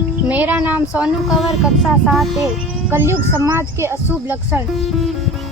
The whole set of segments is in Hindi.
मेरा नाम सोनू कंवर, कक्षा 7 है। कलयुग समाज के अशुभ लक्षण।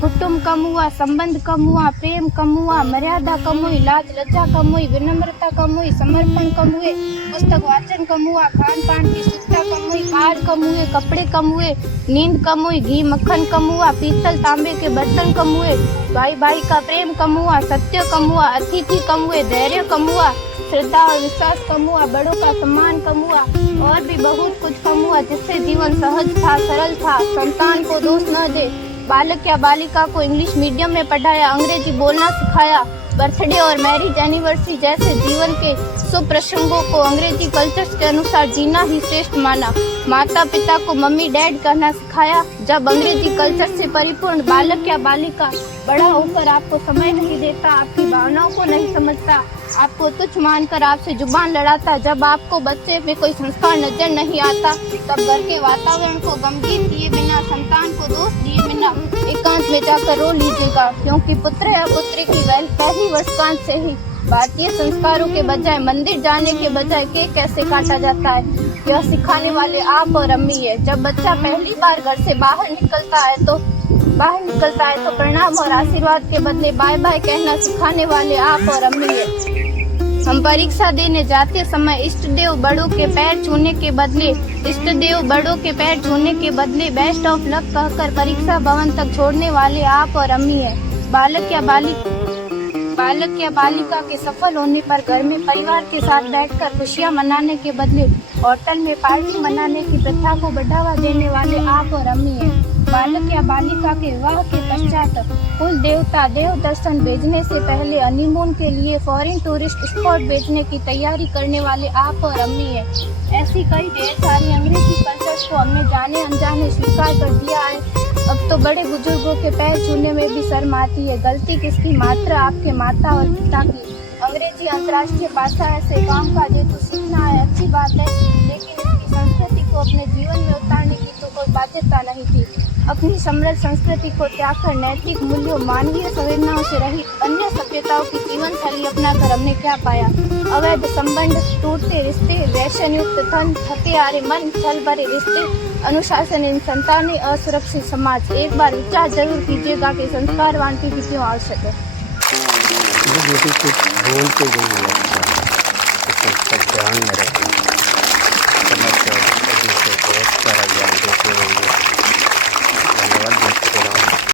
कुटुंब कम हुआ, संबंध कम हुआ, प्रेम कम हुआ, मर्यादा कम हुई, लाज लज्जा कम हुई, विनम्रता कम हुई, समर्पण कम हुए, पुस्तक वाचन कम हुआ, खान पान की शुद्धता कम हुई, कार्ड कम हुए, कपड़े कम हुए, नींद कम हुई, घी मक्खन कम हुआ, पीतल तांबे के बर्तन कम हुए, भाई भाई का प्रेम कम हुआ, सत्य कम हुआ, अतिथि कम हुए, धैर्य कम हुआ, श्रद्धा और विश्वास कम हुआ, बड़ों का सम्मान कम हुआ और भी बहुत कुछ कम हुआ जिससे जीवन सहज था, सरल था। संतान को दोष न दे। बालक या बालिका को इंग्लिश मीडियम में पढ़ाया, अंग्रेजी बोलना सिखाया। बर्थडे और मैरिज एनिवर्सरी जैसे जीवन के शुभ प्रसंगों को अंग्रेजी कल्चर्स के अनुसार जीना ही श्रेष्ठ माना। माता पिता को मम्मी डैड कहना सिखाया। जब अंग्रेजी कल्चर से परिपूर्ण बालक या बालिका बड़ा होकर आपको समय नहीं देता, आपकी भावनाओं को नहीं समझता, आपको तुच्छ मानकर आपसे जुबान लड़ाता, जब आपको बच्चे में कोई संस्कार नजर नहीं आता, तब घर के वातावरण को गंभीर किए बिना, संतान को दोष दिए बिना एकांत में जाकर रो लीजिएगा, क्योंकि पुत्र या पुत्री की पहली वर्षगांठ से ही भारतीय संस्कारों के बजाय, मंदिर जाने के बजाय केक कैसे काटा जाता है, यह सिखाने वाले आप और अम्मी है। जब बच्चा पहली बार घर से बाहर निकलता है तो प्रणाम और आशीर्वाद के बदले बाय बाय कहना सिखाने वाले आप और अम्मी है। हम परीक्षा देने जाते समय इष्ट देव बड़ों के पैर छूने के बदले बेस्ट ऑफ लक कहकर परीक्षा भवन तक छोड़ने वाले आप और अम्मी है। बालक या बालिका के सफल होने पर घर में परिवार के साथ बैठकर खुशियां मनाने के बदले होटल में पार्टी मनाने की प्रथा को बढ़ावा देने वाले आप और अम्मी है। बालक या बालिका के विवाह के पश्चात कुल देवता देव दर्शन भेजने से पहले हनीमून के लिए फॉरेन टूरिस्ट स्पॉट भेजने की तैयारी करने वाले आप और अम्मी है। ऐसी कई ढेर सारी अंग्रेजी कल्चर्स को हमने जाने अनजाने स्वीकार कर दिया है। अब तो बड़े बुजुर्गों के पैर छूने में भी शर्म आती है। गलती किसकी? मात्र आपके माता और पिता की। अंग्रेजी अंतर्राष्ट्रीय भाषा है से काम काज तो सीखना है, अच्छी बात है, लेकिन इसकी संस्कृति को अपने जीवन में उतारने की तो कोई बाध्यता नहीं थी। अपनी समृद्ध संस्कृति को त्याग कर नैतिक मूल्यों, मानवीय संवेदनाओं से रहित अन्य सभ्यताओं की जीवन शैली अपनाकर हमने क्या पाया? अवैध संबंध, टूटते रिश्ते, व्यसन युक्त धन, थके हारे मन, छल भरे रिश्ते, अनुशासनहीन संतानें, असुरक्षित समाज। एक बार विचार जरूर कीजिएगा कि संस्कारवान की क्यों आवश्यक है। बोलते ध्यान में रखें, समझते हैं, धन्यवाद।